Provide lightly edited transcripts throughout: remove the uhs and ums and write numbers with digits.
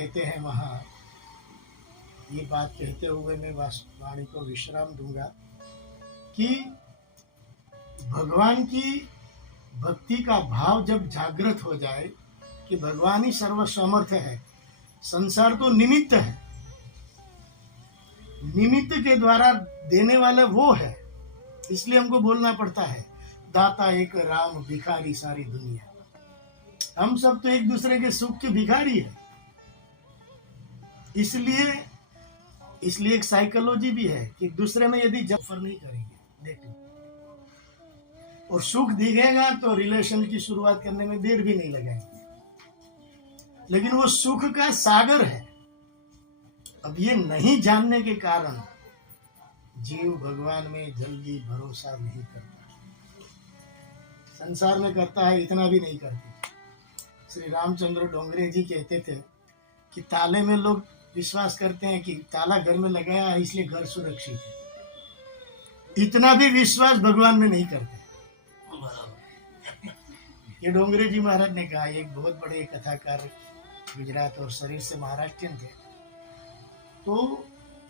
कहते हैं वहाँ, ये बात कहते हुए मैं वाणी को विश्राम दूंगा कि भगवान की भक्ति का भाव जब जागृत हो जाए कि भगवान ही सर्वसमर्थ है, संसार तो निमित्त है, निमित्त के द्वारा देने वाला वो है, इसलिए हमको बोलना पड़ता है दाता एक राम भिखारी सारी दुनिया। हम सब तो एक दूसरे के सुख के भिखारी है। इसलिए एक साइकोलॉजी भी है कि दूसरे में यदि जफर नहीं करेंगे देखो, और सुख दिखेगा तो रिलेशन की शुरुआत करने में देर भी नहीं लगाएंगे, लेकिन वो सुख का सागर है। अब ये नहीं जानने के कारण जीव भगवान में जल्दी भरोसा नहीं करता, संसार में करता है इतना भी नहीं करते। श्री रामचंद्र डोंगरे जी कहते थे कि ताले में लोग विश्वास करते हैं कि ताला घर में लगाया है इसलिए घर सुरक्षित है, इतना भी विश्वास भगवान में नहीं करते। ये डोंगरे जी महाराज ने कहा, एक बहुत बड़े कथाकार गुजरात और शरीर से महाराष्ट्रियन थे, तो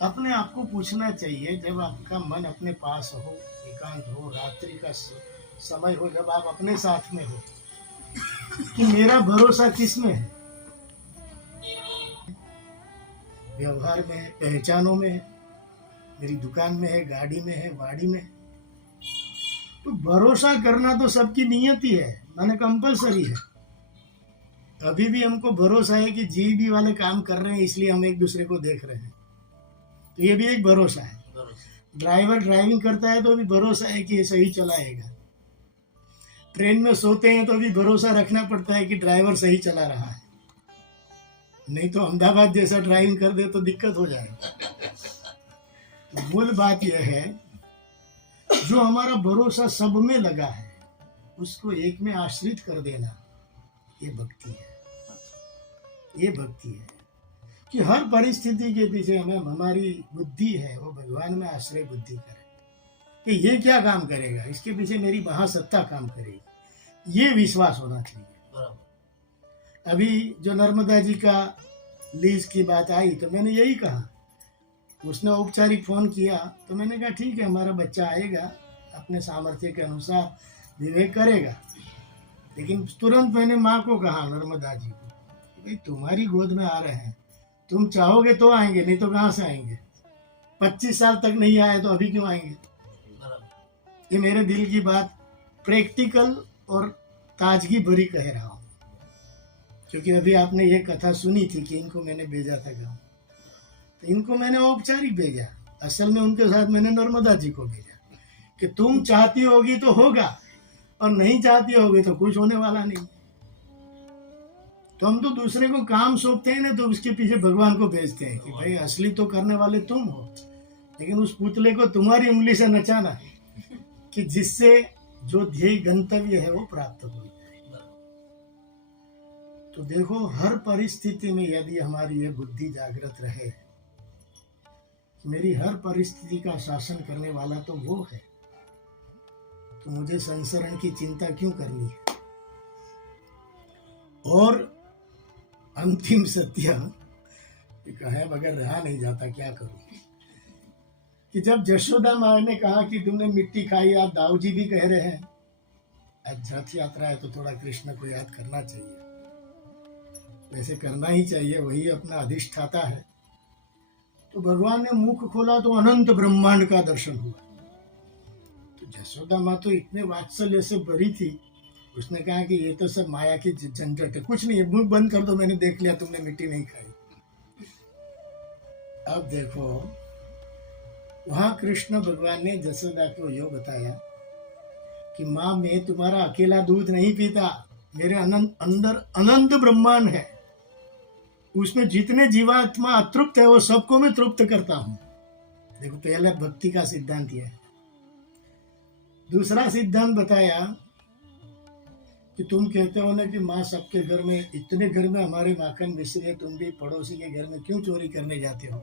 अपने आप को पूछना चाहिए जब आपका मन अपने पास हो, एकांत हो, रात्रि का समय हो, जब आप अपने साथ में हो, कि मेरा भरोसा किस में है? व्यवहार में है, पहचानों में है, मेरी दुकान में है, गाड़ी में है, वाड़ी में है। तो भरोसा करना तो सबकी नियति है, माने कंपलसरी है। अभी भी हमको भरोसा है कि जीबी वाले काम कर रहे हैं इसलिए हम एक दूसरे को देख रहे हैं, तो ये भी एक भरोसा है। ड्राइवर ड्राइविंग करता है तो भी भरोसा है कि ये सही चलाएगा। ट्रेन में सोते हैं तो भी भरोसा रखना पड़ता है कि ड्राइवर सही चला रहा है, नहीं तो अहमदाबाद जैसा ड्राइविंग कर दे तो दिक्कत हो जाएगी। मूल बात यह है, जो हमारा भरोसा सब में लगा है उसको एक में आश्रित कर देना, ये भक्ति है। ये भक्ति है कि हर परिस्थिति के पीछे हमें हमारी बुद्धि है वो भगवान में आश्रय बुद्धि करे कि ये क्या काम करेगा, इसके पीछे मेरी महासत्ता काम करेगी, ये विश्वास होना चाहिए। अभी जो नर्मदा जी का लीज की बात आई तो मैंने यही कहा, उसने औपचारिक फोन किया तो मैंने कहा ठीक है, हमारा बच्चा आएगा, अपने सामर्थ्य के अनुसार विवेक करेगा। लेकिन तुरंत मैंने माँ को कहा, नर्मदा जी को, भाई तुम्हारी गोद में आ रहे हैं, तुम चाहोगे तो आएंगे, नहीं तो कहाँ से आएंगे? 25 साल तक नहीं आए तो अभी क्यों आएंगे? ये मेरे दिल की बात प्रैक्टिकल और ताजगी भरी कह रहा हूँ, क्योंकि अभी आपने ये कथा सुनी थी कि इनको मैंने भेजा था गाँव, तो इनको मैंने औपचारिक भेजा, असल में उनके साथ मैंने नर्मदा जी को भेजा कि तुम चाहती होगी तो होगा और नहीं चाहती होगी तो कुछ होने वाला नहीं। तो हम तो दूसरे को काम सौंपते हैं ना, तो उसके पीछे भगवान को भेजते हैं कि भाई असली तो करने वाले तुम हो, लेकिन उस पुतले को तुम्हारी उंगली से नचाना है कि जिससे जो ध्येय गंतव्य है वो प्राप्त हो जाए। तो देखो, हर परिस्थिति में यदि हमारी ये बुद्धि जागृत रहे, मेरी हर परिस्थिति का शासन करने वाला तो वो है, तो मुझे संसरण की चिंता क्यों करनी है? और अंतिम सत्य कहे बगैर रहा नहीं जाता, क्या करूं, कि जब यशोदा माँ ने कहा कि तुमने मिट्टी खाई, आप दाऊ जी भी कह रहे हैं आज रथ यात्रा है तो थोड़ा कृष्ण को याद करना चाहिए, वैसे करना ही चाहिए, वही अपना अधिष्ठाता है। तो भगवान ने मुख खोला तो अनंत ब्रह्मांड का दर्शन हुआ। तो यशोदा माँ तो इतने वात्सल्य से भरी थी, उसने कहा कि ये तो सब माया की झंझट है, कुछ नहीं है, मुंह बंद कर दो, मैंने देख लिया तुमने मिट्टी नहीं खाई। अब देखो, वहां कृष्ण भगवान ने यशोदा को यो बताया कि माँ मैं तुम्हारा अकेला दूध नहीं पीता, मेरे अंदर अनंत ब्रह्मांड है, उसमें जितने जीवात्मा अतृप्त है वो सबको मैं तृप्त करता हूं। देखो, पहले भक्ति का सिद्धांत यह है। दूसरा सिद्धांत बताया कि तुम कहते हो ना कि माँ सबके घर में, इतने घर में हमारे माखन मिश्री है, तुम भी पड़ोसी के घर में क्यों चोरी करने जाते हो?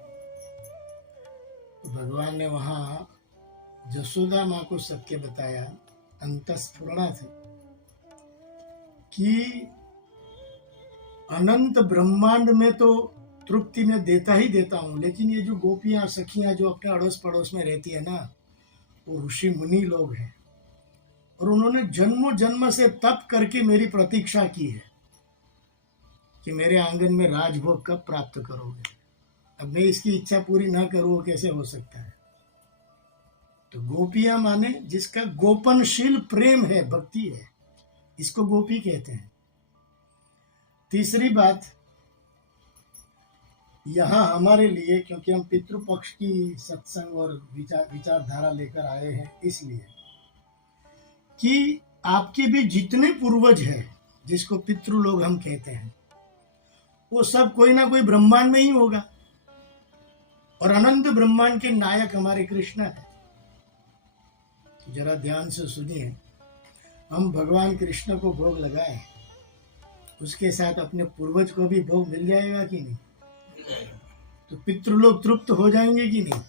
तो भगवान ने वहां यशोदा माँ को सत्य बताया, अंतस्फुरणा थे कि अनंत ब्रह्मांड में तो तृप्ति में देता ही देता हूँ, लेकिन ये जो गोपियां सखियां जो अपने अड़ोस पड़ोस में रहती है ना, वो ऋषि मुनि लोग हैं, और उन्होंने जन्मों जन्म से तप करके मेरी प्रतीक्षा की है कि मेरे आंगन में राजभोग कब प्राप्त करोगे। अब मैं इसकी इच्छा पूरी ना करूँ, वो कैसे हो सकता है। तो गोपियां माने जिसका गोपनशील प्रेम है, भक्ति है, इसको गोपी कहते हैं। तीसरी बात, यहाँ हमारे लिए, क्योंकि हम पितृपक्ष की सत्संग और विचारधारा लेकर आए हैं, इसलिए कि आपके भी जितने पूर्वज हैं, जिसको पितृ लोग हम कहते हैं, वो सब कोई ना कोई ब्रह्मांड में ही होगा, और अनंत ब्रह्मांड के नायक हमारे कृष्ण है। जरा ध्यान से सुनिए, हम भगवान कृष्ण को भोग लगाए, उसके साथ अपने पूर्वज को भी भोग मिल जाएगा कि नहीं? तो पितृलोक तृप्त हो जाएंगे कि नहीं?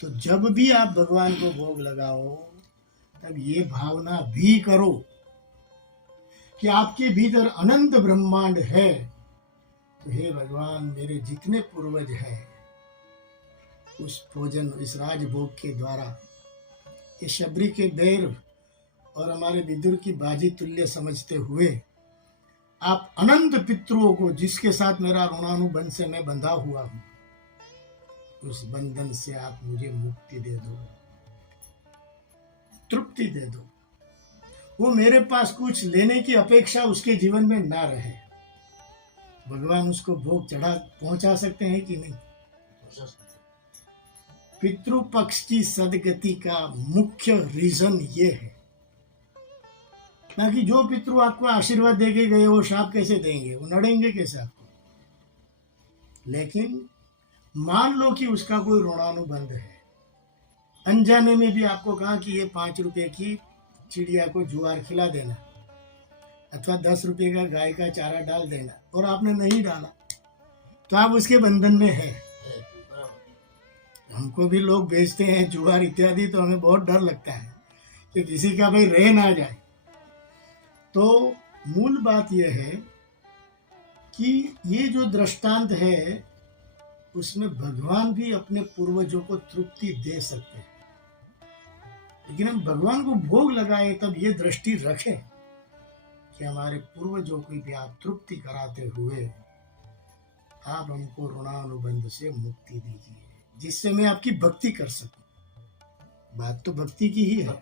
तो जब भी आप भगवान को भोग लगाओ, तब ये भावना भी करो कि आपके भीतर अनंत ब्रह्मांड है। तो हे भगवान, मेरे जितने पूर्वज हैं, उस भोजन, इस राजभोग के द्वारा, ये शबरी के बैर और हमारे विदुर की बाजी तुल्य समझते हुए, आप अनंत पितरों को, जिसके साथ मेरा ऋणानुबंध से मैं बंधा हुआ हूं, उस बंधन से आप मुझे मुक्ति दे दो, तृप्ति दे दो। वो मेरे पास कुछ लेने की अपेक्षा उसके जीवन में ना रहे। भगवान उसको भोग चढ़ा पहुंचा सकते हैं कि नहीं? पितृपक्ष की सदगति का मुख्य रीजन ये है। बाकी जो पितृ आपको आशीर्वाद देके गए, वो शाप कैसे देंगे, वो नड़ेंगे कैसे आपको? लेकिन मान लो कि उसका कोई ऋणानुबंध है, अनजाने में भी आपको कहा कि ये 5 रुपए की चिड़िया को जुआर खिला देना, अथवा 10 रुपए का गाय का चारा डाल देना, और आपने नहीं डाला, तो आप उसके बंधन में है। हमको भी लोग बेचते हैं जुआर इत्यादि, तो हमें बहुत डर लगता है कि किसी का भाई रह ना जाए। तो मूल बात यह है कि ये जो दृष्टांत है, उसमें भगवान भी अपने पूर्वजों को तृप्ति दे सकते हैं, लेकिन हम भगवान को भोग लगाए तब ये दृष्टि रखें कि हमारे पूर्वजों की भी आप तृप्ति कराते हुए आप हमको ऋणानुबंध से मुक्ति दीजिए, जिससे मैं आपकी भक्ति कर सकूं। बात तो भक्ति की ही है।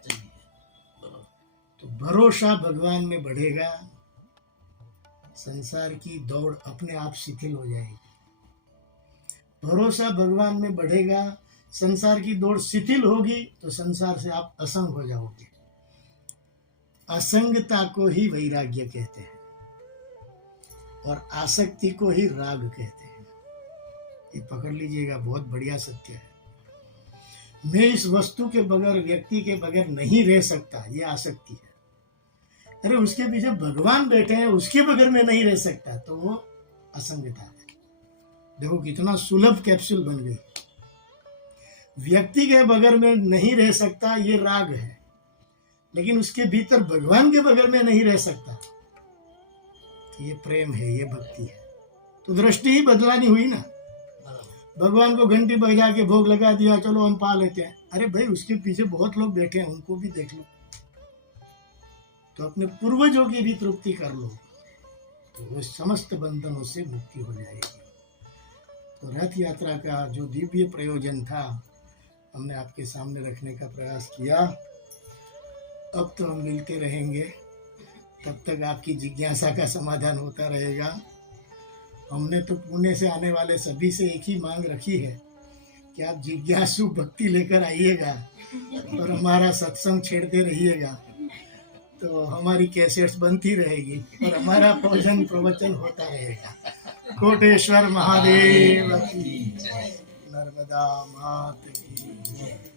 तो भरोसा भगवान में बढ़ेगा, संसार की दौड़ अपने आप शिथिल हो जाएगी। भरोसा भगवान में बढ़ेगा, संसार की दौड़ शिथिल होगी, तो संसार से आप असंग हो जाओगे। असंगता को ही वैराग्य कहते हैं, और आसक्ति को ही राग कहते हैं। ये पकड़ लीजिएगा, बहुत बढ़िया सत्य है। मैं इस वस्तु के बगैर, व्यक्ति के बगैर नहीं रह सकता, ये आसक्ति है। अरे उसके पीछे भगवान बैठे हैं, उसके बगैर में नहीं रह सकता, तो वो असंगता है। देखो कितना सुलभ कैप्सूल बन गई। व्यक्ति के बगैर में नहीं रह सकता, ये राग है, लेकिन उसके भीतर भगवान के बगैर में नहीं रह सकता, तो ये प्रेम है, ये भक्ति है। तो दृष्टि ही बदलानी हुई ना। भगवान को घंटी बजा के भोग लगा दिया, चलो हम पा लेते हैं। अरे भाई, उसके पीछे बहुत लोग बैठे हैं, उनको भी देख लो। तो अपने पूर्वजों की भी तृप्ति कर लो, तो वो समस्त बंधनों से मुक्ति हो जाएगी। तो रथ यात्रा का जो दिव्य प्रयोजन था, हमने आपके सामने रखने का प्रयास किया। अब तो हम मिलते रहेंगे, तब तक आपकी जिज्ञासा का समाधान होता रहेगा। हमने तो पुणे से आने वाले सभी से एक ही मांग रखी है कि आप जिज्ञासु भक्ति लेकर आइएगा और हमारा सत्संग छेड़ते रहिएगा, तो हमारी कैसेट्स बनती रहेगी और हमारा भोजन प्रवचन होता रहेगा। कोटेश्वर महादेव की, नर्मदा मात की।